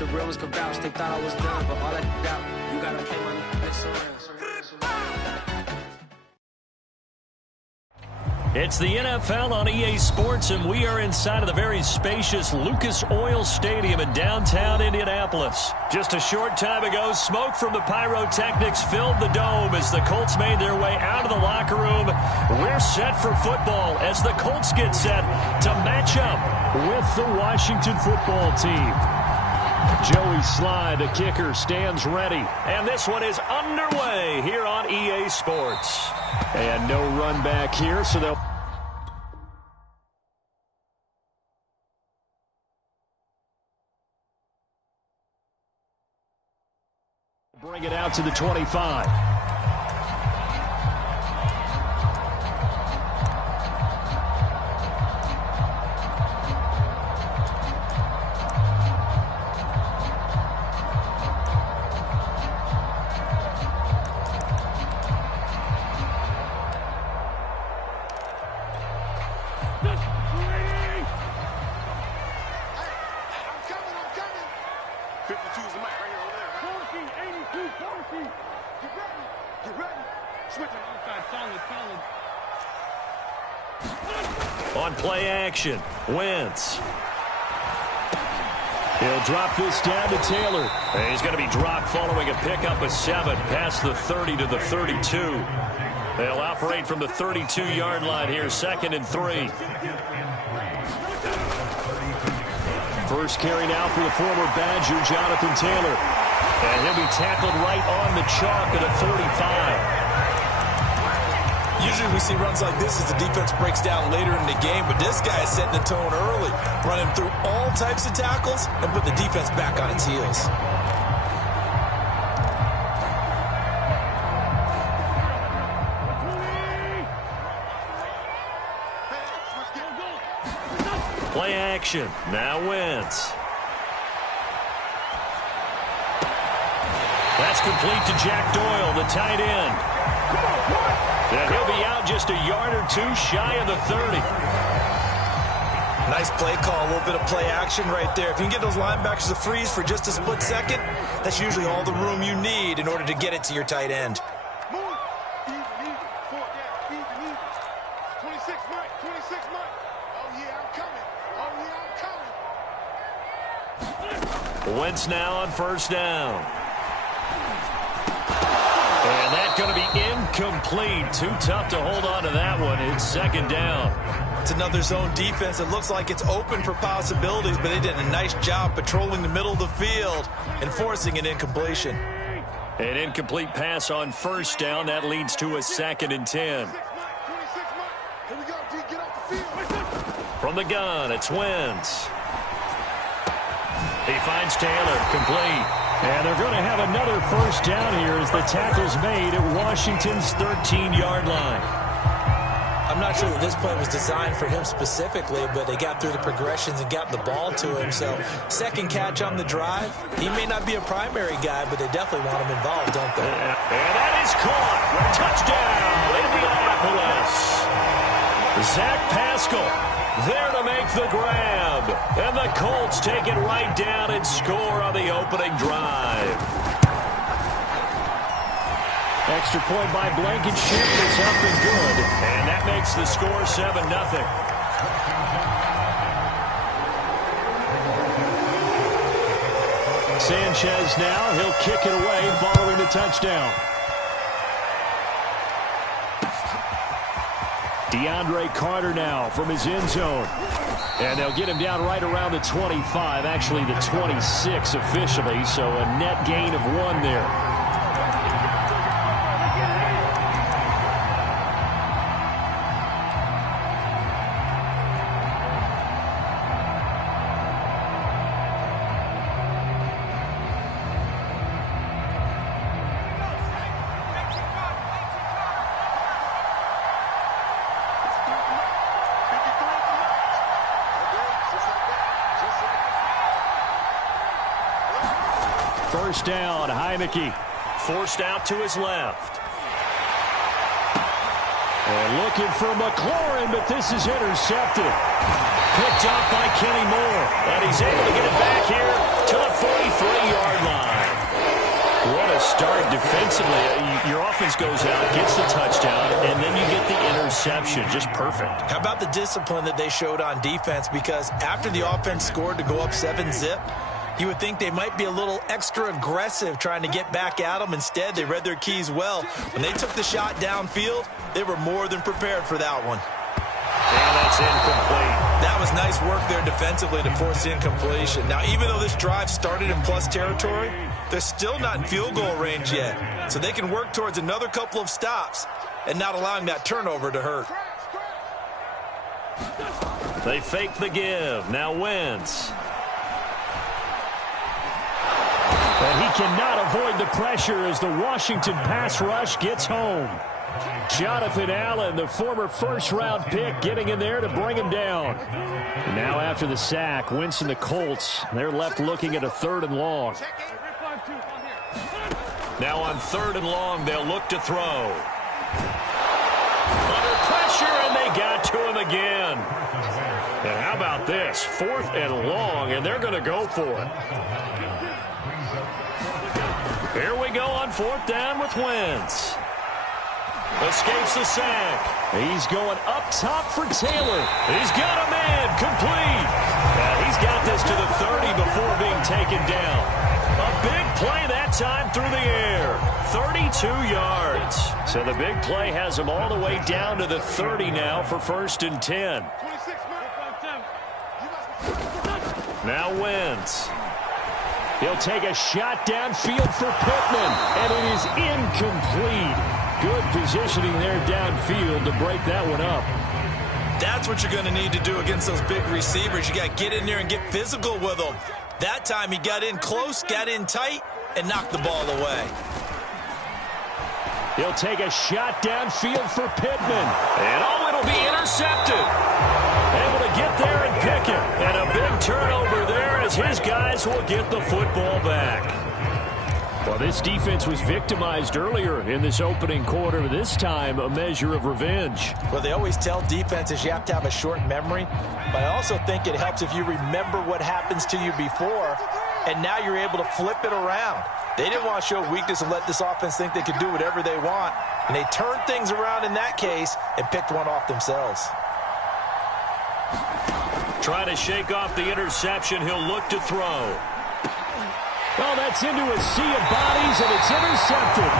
the real ones could vouch, they thought I was done, but all that doubt, you gotta play money next around. It's the NFL on EA Sports, and we are inside of the very spacious Lucas Oil Stadium in downtown Indianapolis. Just a short time ago, smoke from the pyrotechnics filled the dome as the Colts made their way out of the locker room. We're set for football as the Colts get set to match up with the Washington football team. Joey Sly, the kicker, stands ready. And this one is underway here on EA Sports. And no run back here, so they'll bring it out to the 25. On play action, Wentz. He'll drop this down to Taylor. And he's going to be dropped following a pickup of 7 past the 30 to the 32. They'll operate from the 32-yard line here, 2nd and 3. First carry now for the former Badger, Jonathan Taylor. And he'll be tackled right on the chalk at a 45. Usually we see runs like this as the defense breaks down later in the game, but this guy is setting the tone early, running through all types of tackles and put the defense back on its heels. Play action. Now Wentz. That's complete to Jack Doyle, the tight end. And he'll be out just a yard or two shy of the 30. Nice play call, a little bit of play action right there. If you can get those linebackers to freeze for just a split second, that's usually all the room you need in order to get it to your tight end. Wentz now on first down. And that's going to be incomplete. Too tough to hold on to that one. It's 2nd down. It's another zone defense. It looks like it's open for possibilities, but they did a nice job patrolling the middle of the field and forcing an incompletion. An incomplete pass on first down. That leads to a 2nd and 10. From the gun, it's Wentz. He finds Taylor, complete. And they're going to have another first down here as the tackle's made at Washington's 13-yard line. I'm not sure that this play was designed for him specifically, but they got through the progressions and got the ball to him. So, second catch on the drive. He may not be a primary guy, but they definitely want him involved, don't they? And that is caught. Touchdown, Indianapolis. Zach Pascal there to make the grab. And the Colts take it right down and score on the opening drive. Extra point by Blankenship is up and good. And that makes the score 7-0. Sanchez now, he'll kick it away following the touchdown. DeAndre Carter now from his end zone. And they'll get him down right around the 25, actually the 26 officially, so a net gain of 1 there. First down, Heineke forced out to his left. And looking for McLaurin, but this is intercepted. Picked up by Kenny Moore. And he's able to get it back here to the defensively, your offense goes out, gets the touchdown, and then you get the interception. Just perfect. How about the discipline that they showed on defense? Because after the offense scored to go up 7-zip, you would think they might be a little extra aggressive trying to get back at them. Instead, they read their keys well. When they took the shot downfield, they were more than prepared for that one. And that's incomplete. That was nice work there defensively to force incompletion. Now, even though this drive started in plus territory, they're still not in field goal range yet. So they can work towards another couple of stops and not allowing that turnover to hurt. They fake the give. Now Wentz. And he cannot avoid the pressure as the Washington pass rush gets home. Jonathan Allen, the former first-round pick, getting in there to bring him down. Now after the sack, Wentz and the Colts, they're left looking at a 3rd and long. Now on 3rd and long, they'll look to throw. Under pressure, and they got to him again. And how about this? 4th and long, and they're going to go for it. Here we go on 4th down with Wentz. Escapes the sack. He's going up top for Taylor. He's got a man complete. He's got this to the 30 before being taken down. A big play that time through the air. 32 yards. So the big play has him all the way down to the 30 now for 1st and 10. Now Wentz. He'll take a shot downfield for Pittman, and it is incomplete. Good positioning there downfield to break that one up. That's what you're going to need to do against those big receivers. You got to get in there and get physical with them. That time he got in close, got in tight, and knocked the ball away. He'll take a shot downfield for Pittman. And it'll be intercepted. Able to get there and pick it. And a big turnover there as his guys will get the football back. Well, this defense was victimized earlier in this opening quarter. This time, a measure of revenge. Well, they always tell defenses you have to have a short memory. But I also think it helps if you remember what happens to you before, and now you're able to flip it around. They didn't want to show weakness and let this offense think they could do whatever they want. And they turned things around in that case and picked one off themselves. Trying to shake off the interception. He'll look to throw. Well, that's into a sea of bodies, and it's intercepted.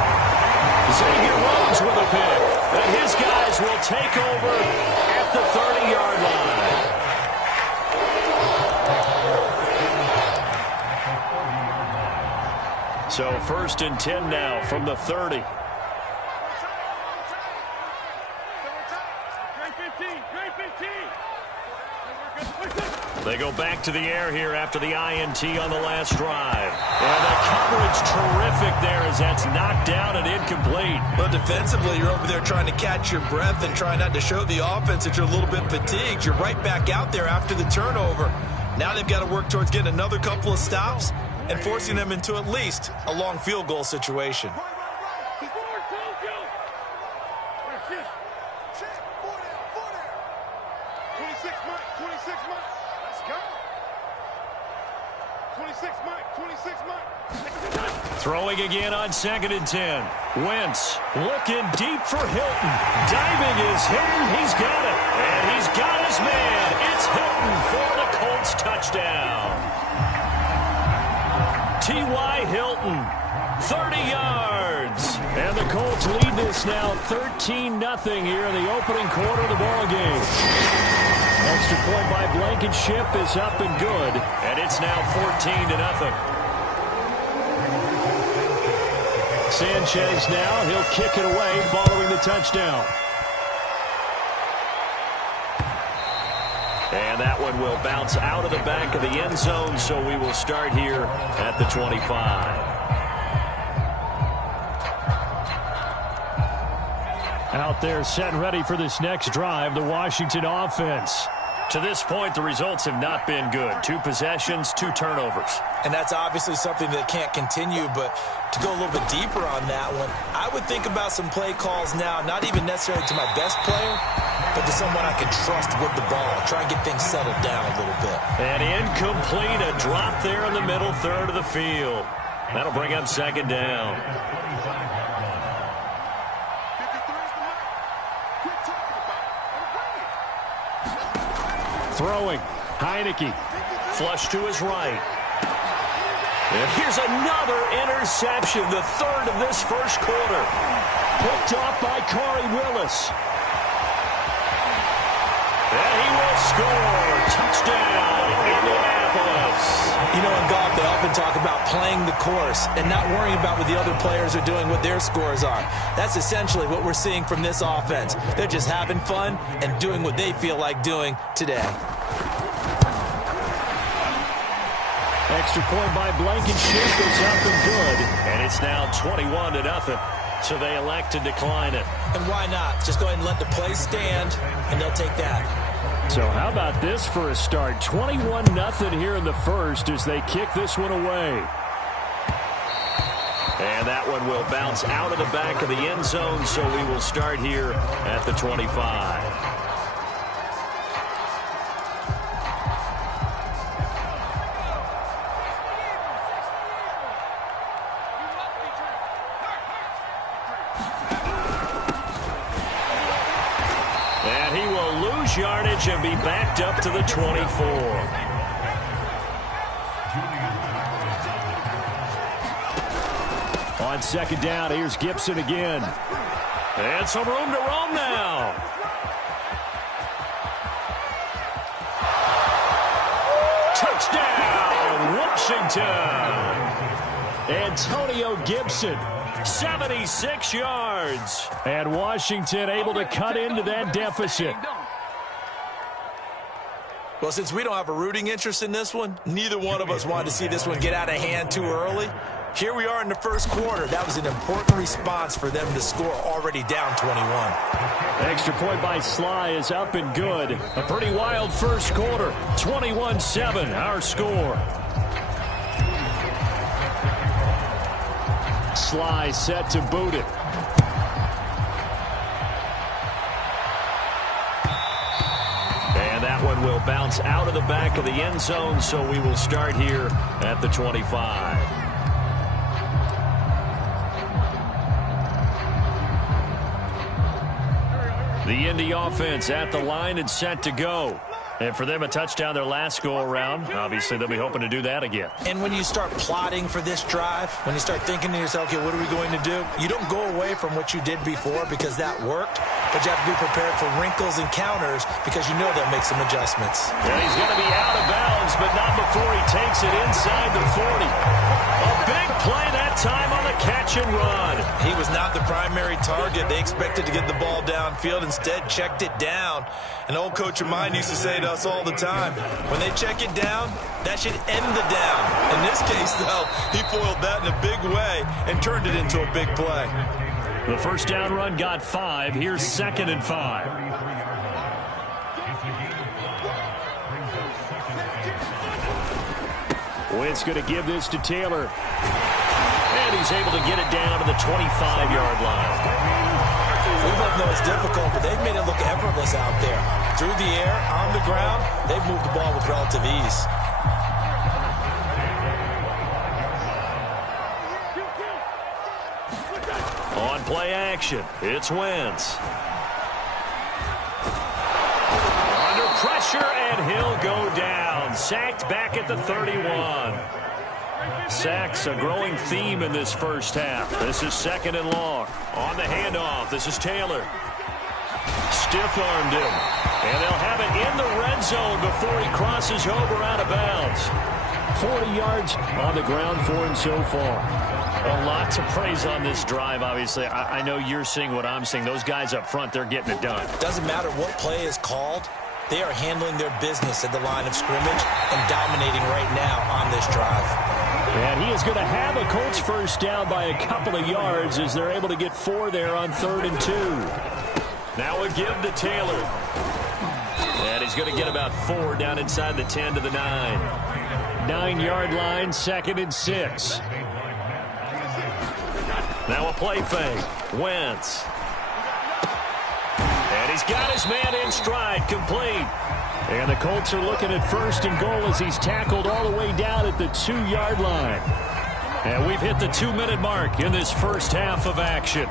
Xavier Rhodes with a pick. And his guys will take over at the 30-yard line. So 1st and 10 now from the 30. They go back to the air here after the INT on the last drive. And the coverage terrific there as that's knocked down and incomplete. But defensively, you're over there trying to catch your breath and trying not to show the offense that you're a little bit fatigued. You're right back out there after the turnover. Now they've got to work towards getting another couple of stops and forcing them into at least a long field goal situation. Throwing again on 2nd and 10. Wentz looking deep for Hilton. Diving is Hilton. He's got it. And he's got his man. It's Hilton for the Colts touchdown. T.Y. Hilton, 30 yards. And the Colts lead this now 13-0 here in the opening quarter of the ballgame. Extra point by Blankenship is up and good. And it's now 14-0. Sanchez now, he'll kick it away following the touchdown. And that one will bounce out of the back of the end zone, so we will start here at the 25. Out there set and ready for this next drive, the Washington offense. To this point, the results have not been good. 2 possessions, 2 turnovers. And that's obviously something that can't continue, but to go a little bit deeper on that one, I would think about some play calls now, not even necessarily to my best player, but to someone I can trust with the ball. Try and get things settled down a little bit. And incomplete, a drop there in the middle third of the field. That'll bring up second down. Throwing. Heineke. Flush to his right. And here's another interception, the third of this first quarter. Picked off by Corey Willis. And he will score. Touchdown, Indianapolis. You know, in golf, they often talk about playing the course and not worrying about what the other players are doing, what their scores are. That's essentially what we're seeing from this offense. They're just having fun and doing what they feel like doing today. Extra point by Blankenship is up and good. And it's now 21-0. So they elect to decline it. And why not? Just go ahead and let the play stand, and they'll take that. So how about this for a start? 21-0 here in the first as they kick this one away. And that one will bounce out of the back of the end zone, so we will start here at the 25. Yardage and be backed up to the 24. On second down, here's Gibson again. And some room to roam now. Touchdown, Washington. Antonio Gibson. 76 yards. And Washington able to cut into that deficit. Well, since we don't have a rooting interest in this one, neither one of us wanted to see this one get out of hand too early. Here we are in the first quarter. That was an important response for them to score already down 21. Extra point by Sly is up and good. A pretty wild first quarter. 21-7, our score. Sly set to boot it. And that one will bounce out of the back of the end zone, so we will start here at the 25. The Indy offense at the line and set to go. And for them, a touchdown their last go-around. Obviously, they'll be hoping to do that again. And when you start plotting for this drive, when you start thinking to yourself, okay, what are we going to do? You don't go away from what you did before because that worked, but you have to be prepared for wrinkles and counters because you know they'll make some adjustments. And he's going to be out of bounds, but not before he takes it inside the 40. A big play that time on the catch and run. He was not the primary target. They expected to get the ball downfield. Instead, checked it down. An old coach of mine used to say to us all the time, when they check it down, that should end the down. In this case, though, he foiled that in a big way and turned it into a big play. The first down run got 5. Here's 2nd and 5. Wentz going to give this to Taylor. And he's able to get it down to the 25-yard line. We both know it's difficult, but they've made it look effortless out there. Through the air, on the ground, they've moved the ball with relative ease. On play action, it's Wentz. Under pressure, and he'll go down. Sacked back at the 31. Sacks a growing theme in this first half. This is 2nd and long. On the handoff, this is Taylor. Stiff-armed him. And they'll have it in the red zone before he crosses over out of bounds. 40 yards on the ground for him so far. A lot to praise on this drive, obviously. I know you're seeing what I'm seeing. Those guys up front, they're getting it done. Doesn't matter what play is called. They are handling their business at the line of scrimmage and dominating right now on this drive. And he is going to have a Colts first down by a couple of yards as they're able to get 4 there on 3rd and 2. Now a give to Taylor. And he's going to get about 4 down inside the 10 to the 9. 9-yard line, 2nd and 6. Now a play fake. Wentz. And he's got his man in stride, complete. And the Colts are looking at 1st and goal as he's tackled all the way down at the 2-yard line. And we've hit the 2-minute mark in this first half of action.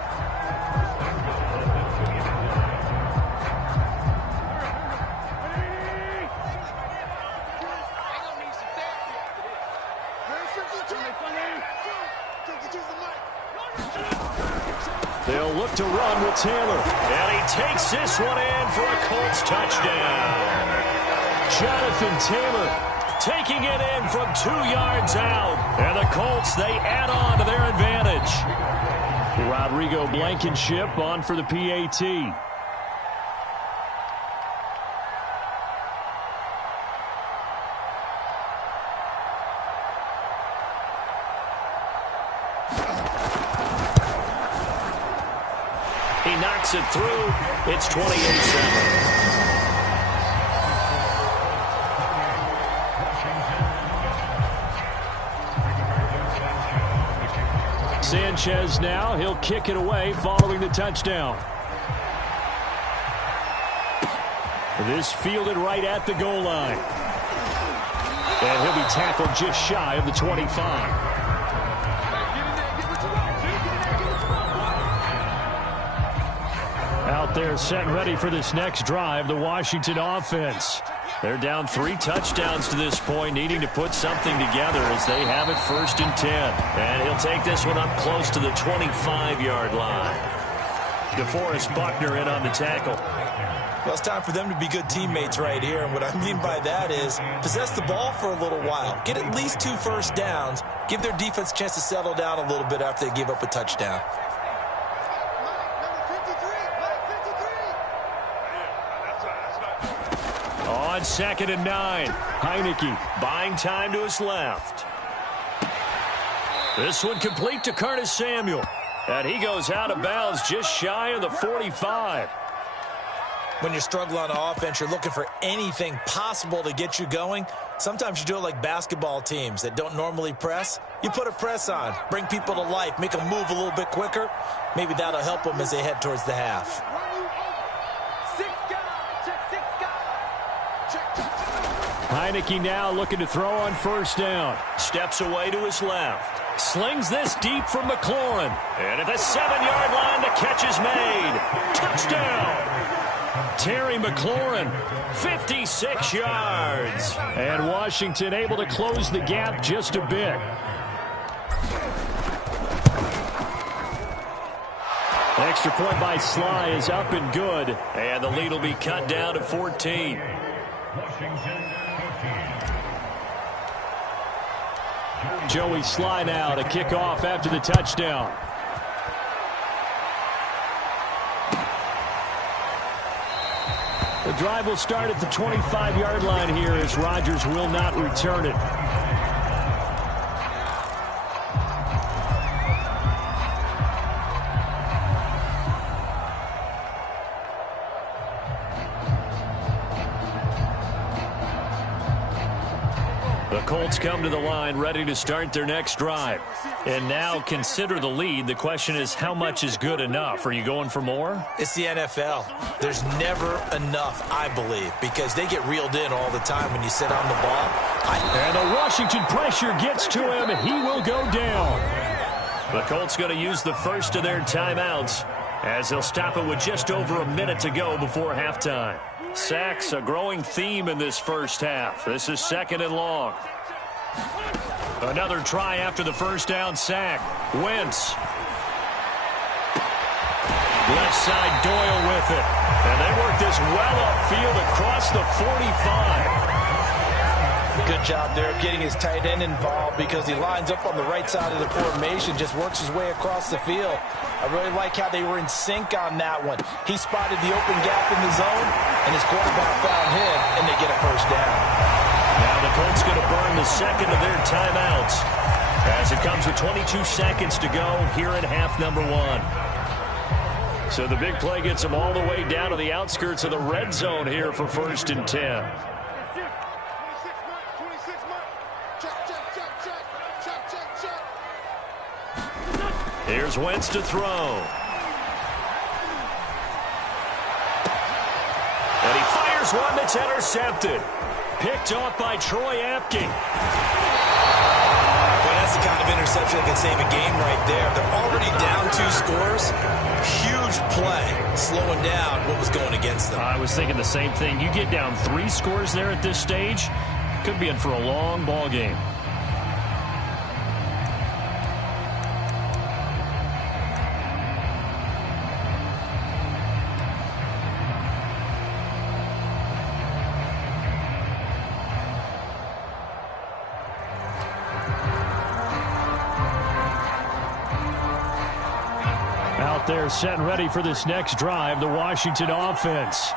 They'll look to run with Taylor. And he takes this one in for a Colts touchdown. Jonathan Taylor taking it in from 2 yards out. And the Colts, they add on to their advantage. Rodrigo Blankenship on for the PAT. He knocks it through. It's 28-7. Sanchez now. He'll kick it away following the touchdown. This fielded right at the goal line. And he'll be tackled just shy of the 25. Out there set and ready for this next drive, the Washington offense. They're down 3 touchdowns to this point, needing to put something together as they have it 1st and 10. And he'll take this one up close to the 25-yard line. DeForest Buckner in on the tackle. Well, it's time for them to be good teammates right here. And what I mean by that is possess the ball for a little while. Get at least 2 first downs. Give their defense a chance to settle down a little bit after they give up a touchdown. On 2nd and 9, Heineke buying time to his left. This one complete to Curtis Samuel. And he goes out of bounds just shy of the 45. When you're struggling on offense, you're looking for anything possible to get you going. Sometimes you do it like basketball teams that don't normally press. You put a press on, bring people to life, make them move a little bit quicker. Maybe that'll help them as they head towards the half. Heineke now looking to throw on 1st down. Steps away to his left. Slings this deep from McLaurin. And at the 7-yard line, the catch is made. Touchdown! Terry McLaurin, 56 yards. And Washington able to close the gap just a bit. Extra point by Sly is up and good. And the lead will be cut down to 14. Joey Sly now to kick off after the touchdown. The drive will start at the 25-yard line here as Rodgers will not return it. The Colts come to the line ready to start their next drive. And now consider the lead. The question is, how much is good enough? Are you going for more? It's the NFL. There's never enough, I believe, because they get reeled in all the time when you sit on the ball. And the Washington pressure gets to him, and he will go down. The Colts going to use the first of their timeouts as they'll stop it with just over a minute to go before halftime. Sacks, a growing theme in this first half. This is 2nd and long. Another try after the first down sack. Wentz. Left side, Doyle with it. And they work this well upfield across the 45. Good job there of getting his tight end involved because he lines up on the right side of the formation, just works his way across the field. I really like how they were in sync on that one. He spotted the open gap in the zone, and his quarterback found him, and they get a first down. Now the Colts going to burn the second of their timeouts as it comes with 22 seconds to go here in half number 1. So the big play gets them all the way down to the outskirts of the red zone here for 1st and 10. Here's Wentz to throw. And he fires one that's intercepted. Picked off by Troy Apke. Well, That's the kind of interception that can save a game right there. They're already down 2 scores. Huge play, slowing down what was going against them. I was thinking the same thing. You get down 3 scores there at this stage, could be in for a long ball game. Out there set and ready for this next drive, the Washington offense,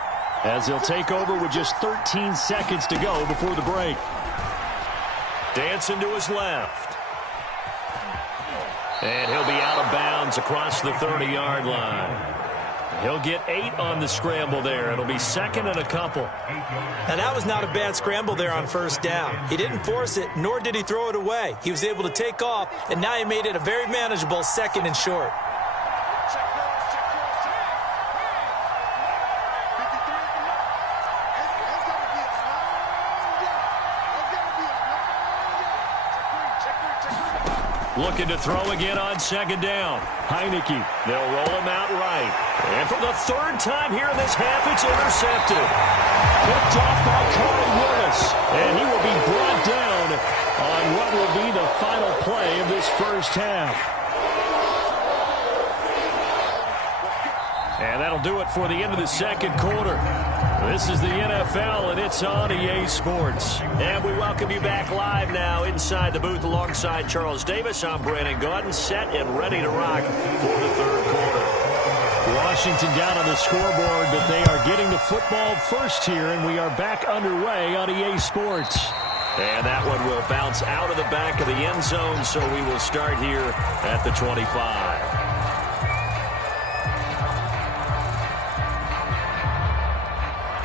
as they'll take over with just 13 seconds to go before the break. Dancing to his left. And he'll be out of bounds across the 30-yard line. He'll get 8 on the scramble there. It'll be 2nd and a couple. And that was not a bad scramble there on 1st down. He didn't force it, nor did he throw it away. He was able to take off, and now he made it a very manageable 2nd and short. Looking to throw again on 2nd down. Heineke. They'll roll him out right. And for the 3rd time here in this half, it's intercepted. Picked off by Corey Willis. And he will be brought down on what will be the final play of this first half. And that'll do it for the end of the 2nd quarter. This is the NFL, and it's on EA Sports. And we welcome you back live now inside the booth alongside Charles Davis. I'm Brandon Gaudin, set and ready to rock for the 3rd quarter. Washington down on the scoreboard, but they are getting the football first here, and we are back underway on EA Sports. And that one will bounce out of the back of the end zone, so we will start here at the 25.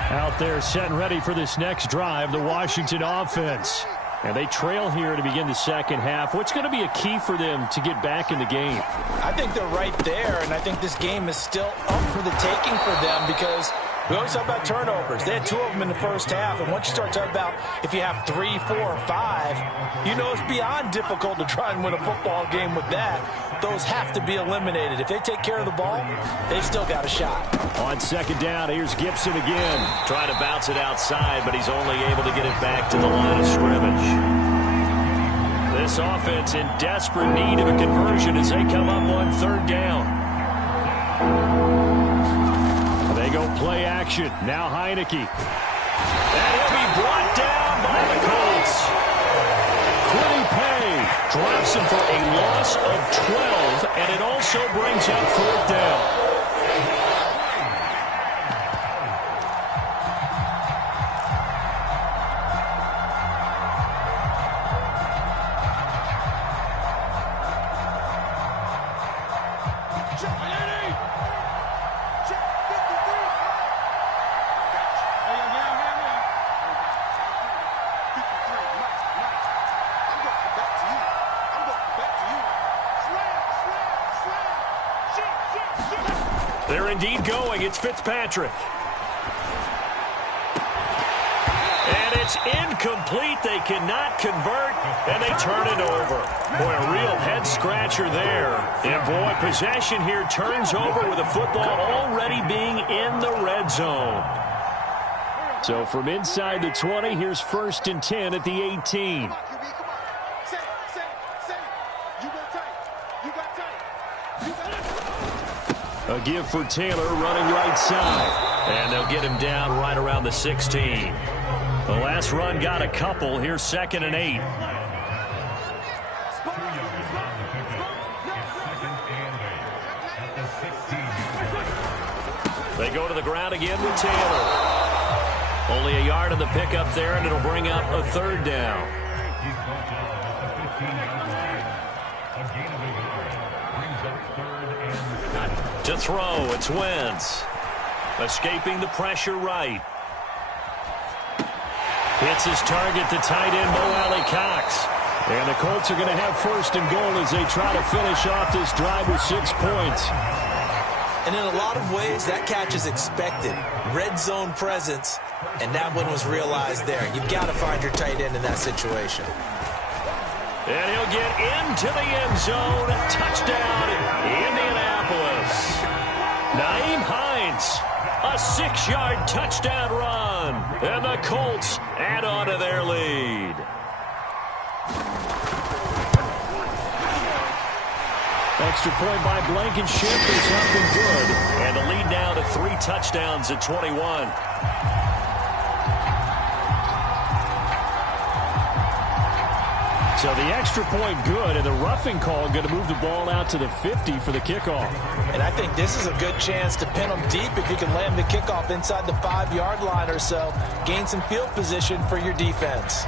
Out there set and ready for this next drive, the Washington offense. And they trail here to begin the 2nd half. What's going to be a key for them to get back in the game? I think they're right there, and I think this game is still up for the taking for them because we always talk about turnovers. They had 2 of them in the 1st half, and once you start talking about if you have 3, 4, or 5, you know it's beyond difficult to try and win a football game with that. Those have to be eliminated. If they take care of the ball, they've still got a shot. On 2nd down, here's Gibson again. Trying to bounce it outside, but he's only able to get it back to the line of scrimmage. This offense in desperate need of a conversion as they come up on 3rd down. They go play action. Now Heineke. And he'll be brought down by the Colts. Quiddy Pay drops him for a loss of 12, and it also brings up 4th down. They're indeed going. It's Fitzpatrick. And it's incomplete. They cannot convert, and they turn it over. Boy, a real head-scratcher there. And, boy, possession here turns over with the football already being in the red zone. So from inside the 20, here's 1st and 10 at the 18. A give for Taylor running right side. And they'll get him down right around the 16. The last run got a couple. Here's 2nd and 8. They go to the ground again with Taylor. Only a yard on the pickup there, and it'll bring up a 3rd down. To throw, it's Wentz. Escaping the pressure right. Hits his target, the tight end, Mo Alley-Cox. And the Colts are going to have 1st and goal as they try to finish off this drive with 6 points. And in a lot of ways, that catch is expected. Red zone presence, and that one was realized there. You've got to find your tight end in that situation. And he'll get into the end zone. Touchdown, Indianapolis. Nyheim Hines, a 6-yard touchdown run. And the Colts add on to their lead. Extra point by Blankenship is up and good. And the lead now to 3 touchdowns at 21. So the extra point good, and the roughing call going to move the ball out to the 50 for the kickoff. And I think this is a good chance to pin them deep if you can land the kickoff inside the 5-yard line or so. Gain some field position for your defense.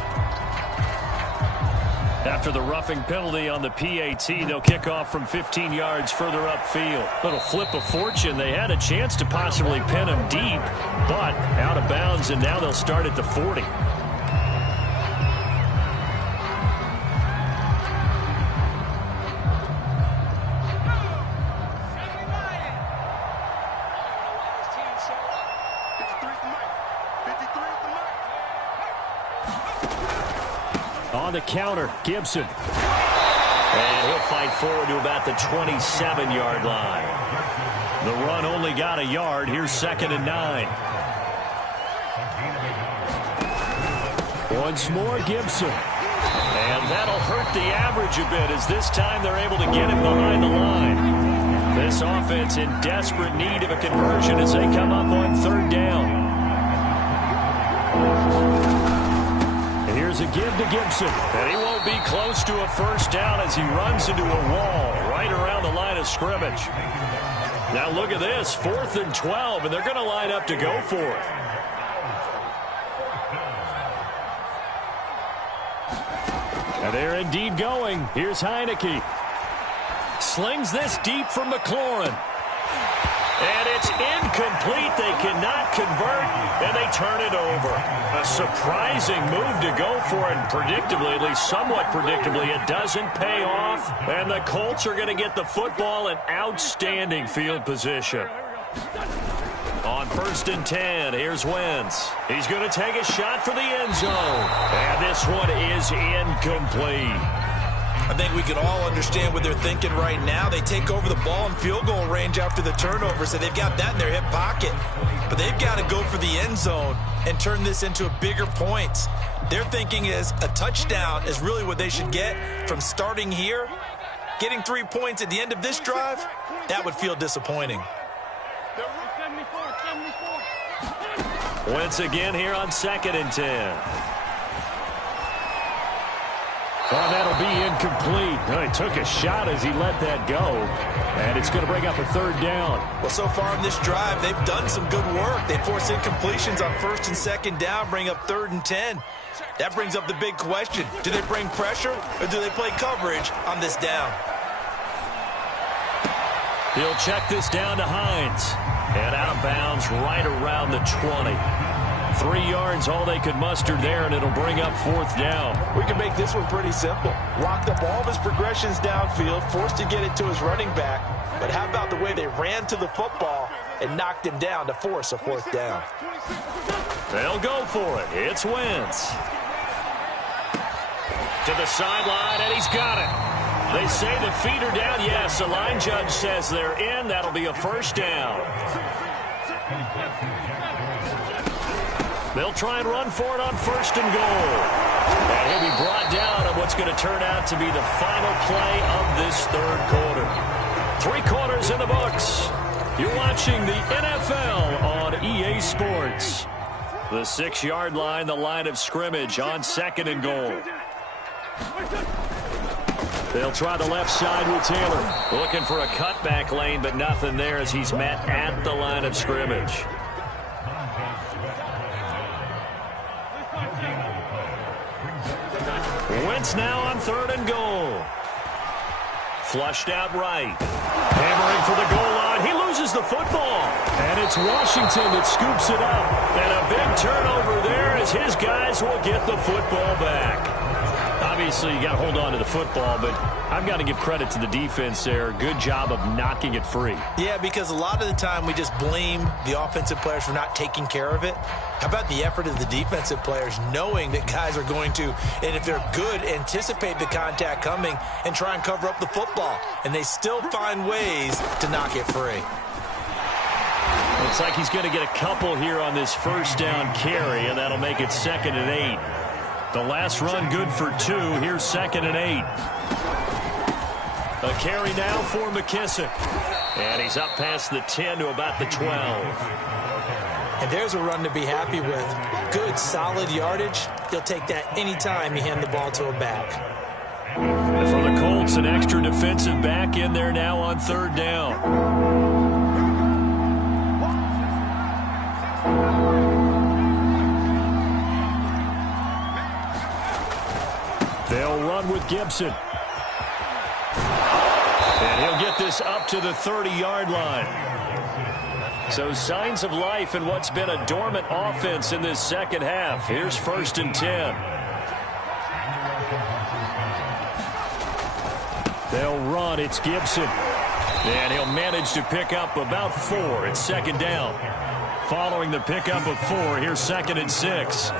After the roughing penalty on the PAT, they'll kick off from 15 yards further upfield. Little flip of fortune. They had a chance to possibly pin him deep, but out of bounds, and now they'll start at the 40. On the counter, Gibson. And he'll fight forward to about the 27-yard line. The run only got a yard. Here's 2nd and 9. Once more, Gibson. And that'll hurt the average a bit, as this time they're able to get him behind the line. This offense in desperate need of a conversion as they come up on 3rd down. Here's a give to Gibson. And he won't be close to a first down as he runs into a wall right around the line of scrimmage. Now look at this, 4th and 12, and they're going to line up to go for it. And they're indeed going. Here's Heineke. Slings this deep from McLaurin. And it's incomplete. They cannot convert, and they turn it over. A surprising move to go for it, and predictably, at least somewhat predictably, it doesn't pay off. And the Colts are going to get the football in outstanding field position. On 1st and 10, here's Wentz. He's going to take a shot for the end zone. And this one is incomplete. I think we can all understand what they're thinking right now. They take over the ball in field goal range after the turnover, so they've got that in their hip pocket. But they've got to go for the end zone and turn this into a bigger points. Their thinking is a touchdown is really what they should get from starting here. Getting 3 points at the end of this drive, that would feel disappointing. Wentz again here on 2nd and 10. Oh, that'll be incomplete. Oh, he took a shot as he let that go. And it's going to bring up a 3rd down. Well, so far in this drive, they've done some good work. They force incompletions on 1st and 2nd down, bring up 3rd and 10. That brings up the big question. Do they bring pressure or do they play coverage on this down? He'll check this down to Hines. And out of bounds right around the 20. 3 yards, all they could muster there, and it'll bring up 4th down. We can make this one pretty simple. Locked up all of his progressions downfield, forced to get it to his running back. But how about the way they ran to the football and knocked him down to force a 4th down? They'll go for it. It's Wentz. To the sideline, and he's got it. They say the feet are down. Yes, the line judge says they're in. That'll be a 1st down. They'll try and run for it on 1st and goal. And he'll be brought down on what's going to turn out to be the final play of this 3rd quarter. 3 quarters in the books. You're watching the NFL on EA Sports. The 6-yard line, the line of scrimmage on 2nd and goal. They'll try the left side with Taylor. Looking for a cutback lane, but nothing there as he's met at the line of scrimmage. Wentz now on 3rd and goal. Flushed out right. Hammering for the goal line. He loses the football. And it's Washington that scoops it up. And a big turnover there as his guys will get the football back. Obviously, you got to hold on to the football, but I've got to give credit to the defense there. Good job of knocking it free. Yeah, because a lot of the time we just blame the offensive players for not taking care of it. How about the effort of the defensive players knowing that guys are going to, and if they're good, anticipate the contact coming and try and cover up the football. And they still find ways to knock it free. Looks like he's going to get a couple here on this first down carry, and that'll make it 2nd and 8. The last run good for 2. Here's 2nd and 8. A carry now for McKissick. And he's up past the 10 to about the 12. And there's a run to be happy with. Good, solid yardage. You'll take that anytime you hand the ball to a back. And for the Colts, an extra defensive back in there now on 3rd down. They'll run with Gibson. And he'll get this up to the 30-yard line. So signs of life in what's been a dormant offense in this second half. Here's 1st and 10. They'll run. It's Gibson. And he'll manage to pick up about 4. It's 2nd down. Following the pickup of 4, here's 2nd and 6.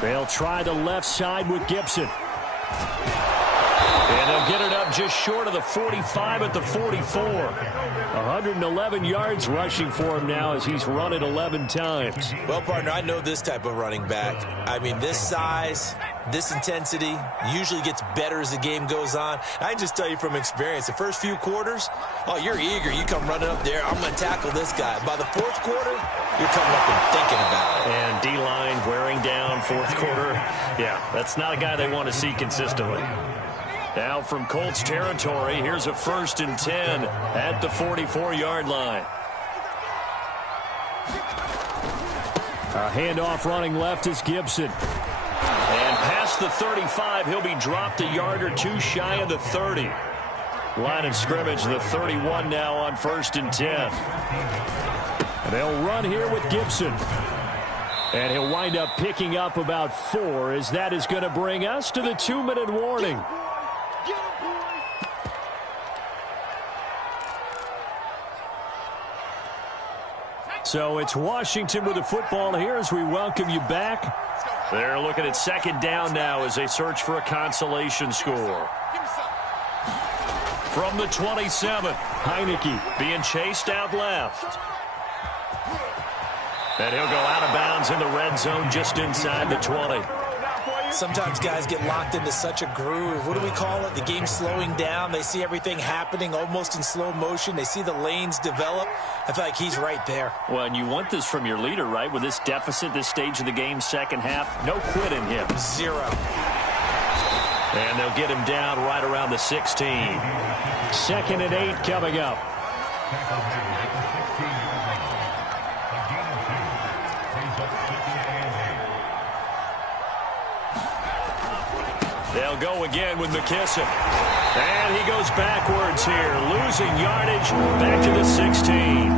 They'll try the left side with Gibson. And they'll get it up just short of the 45 at the 44. 111 yards rushing for him now as he's run it 11 times. Well, partner, I know this type of running back. I mean, this size, this intensity usually gets better as the game goes on. I can just tell you from experience, the first few quarters, oh, you're eager. You come running up there, I'm going to tackle this guy. By the 4th quarter, you're coming up and thinking about it. And D-line wearing down 4th quarter. Yeah, that's not a guy they want to see consistently. Now from Colts territory, here's a 1st and 10 at the 44-yard line. A handoff running left is Gibson. And past the 35, he'll be dropped a yard or 2 shy of the 30. Line of scrimmage, the 31 now on 1st and 10. And they'll run here with Gibson. And he'll wind up picking up about 4 as that is going to bring us to the 2-minute warning. So it's Washington with the football here as we welcome you back. They're looking at 2nd down now as they search for a consolation score. From the 27, Heineke being chased out left. And he'll go out of bounds in the red zone just inside the 20. Sometimes guys get locked into such a groove. What do we call it? The game's slowing down. They see everything happening almost in slow motion. They see the lanes develop. I feel like he's right there. Well, and you want this from your leader, right? With this deficit, this stage of the game, second half, no quit in him. 0. And they'll get him down right around the 16. 2nd and 8 coming up. They'll go again with McKissick. And he goes backwards here, losing yardage back to the 16.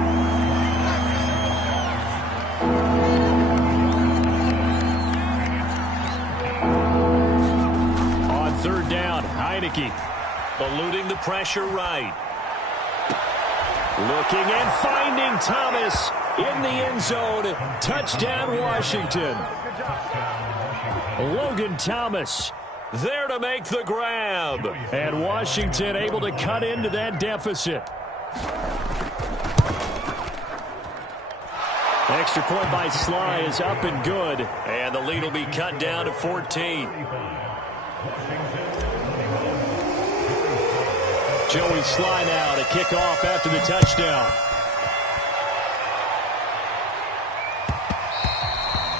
On 3rd down, Heineke eluding the pressure right. Looking and finding Thomas in the end zone. Touchdown, Washington. Logan Thomas there to make the grab. And Washington able to cut into that deficit. Extra point by Sly is up and good. And the lead will be cut down to 14. Joey Sly now to kick off after the touchdown.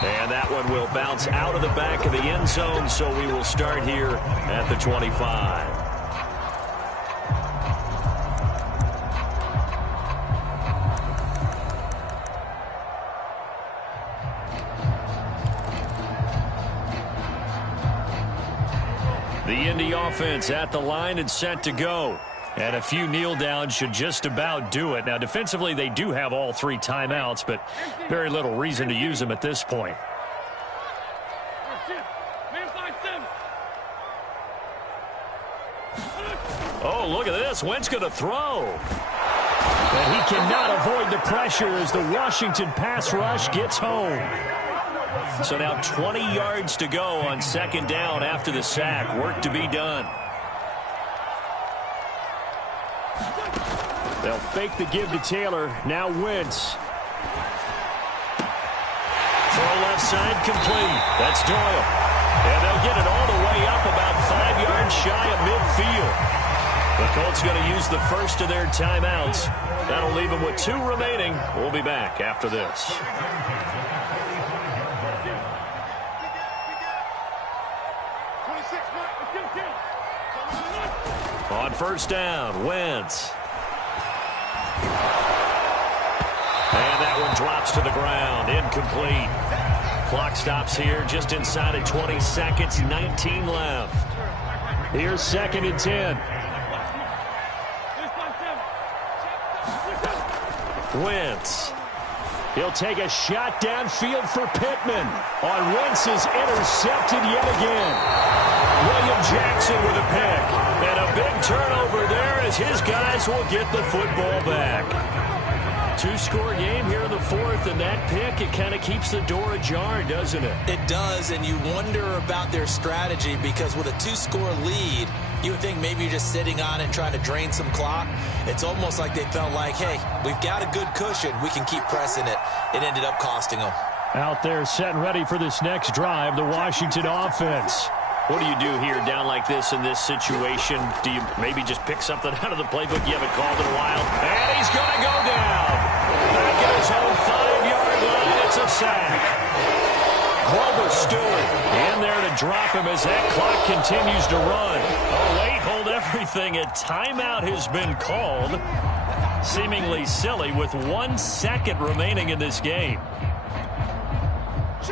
And that one will bounce out of the back of the end zone, so we will start here at the 25. The Indy offense at the line and set to go. And a few kneel downs should just about do it. Now, defensively, they do have all 3 timeouts, but very little reason to use them at this point. Oh, look at this. Wentz going to throw. And he cannot avoid the pressure as the Washington pass rush gets home. So now 20 yards to go on 2nd down after the sack. Work to be done. They'll fake the give to Taylor. Now Wentz. Throw left side complete. That's Doyle. And they'll get it all the way up about 5 yards shy of midfield. The Colts going to use the first of their timeouts. That'll leave them with 2 remaining. We'll be back after this. On 1st down, Wentz. And that one drops to the ground. Incomplete. Clock stops here just inside of 20 seconds. 19 left. Here's 2nd and 10. Wentz. He'll take a shot downfield for Pittman. On Wentz is intercepted yet again. William Jackson with a pick. And a big turnover there as his guys will get the football back. 2-score game here in the 4th, and that pick, it kind of keeps the door ajar, doesn't it? It does, and you wonder about their strategy because with a 2-score lead, you would think maybe you're just sitting on it and trying to drain some clock. It's almost like they felt like, hey, we've got a good cushion. We can keep pressing it. It ended up costing them. Out there set and ready for this next drive, the Washington offense. What do you do here down like this in this situation? Do you maybe just pick something out of the playbook you haven't called in a while? And he's going to go down. Back at his own 5-yard line. It's a sack. Glover Stewart in there to drop him as that clock continues to run. Oh, wait, hold everything. A timeout has been called. Seemingly silly with 1 second remaining in this game.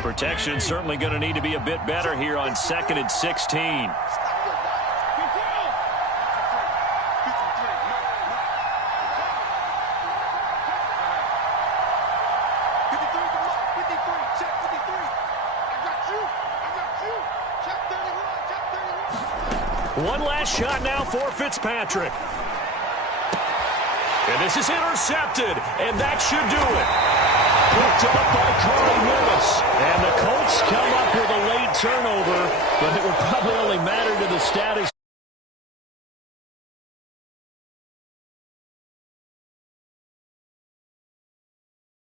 Protection certainly going to need to be a bit better here on 2nd and 16. One last shot now for Fitzpatrick. And this is intercepted, and that should do it. Picked up by Carl Lewis. And the Colts come up with a late turnover, but it would probably only matter to the status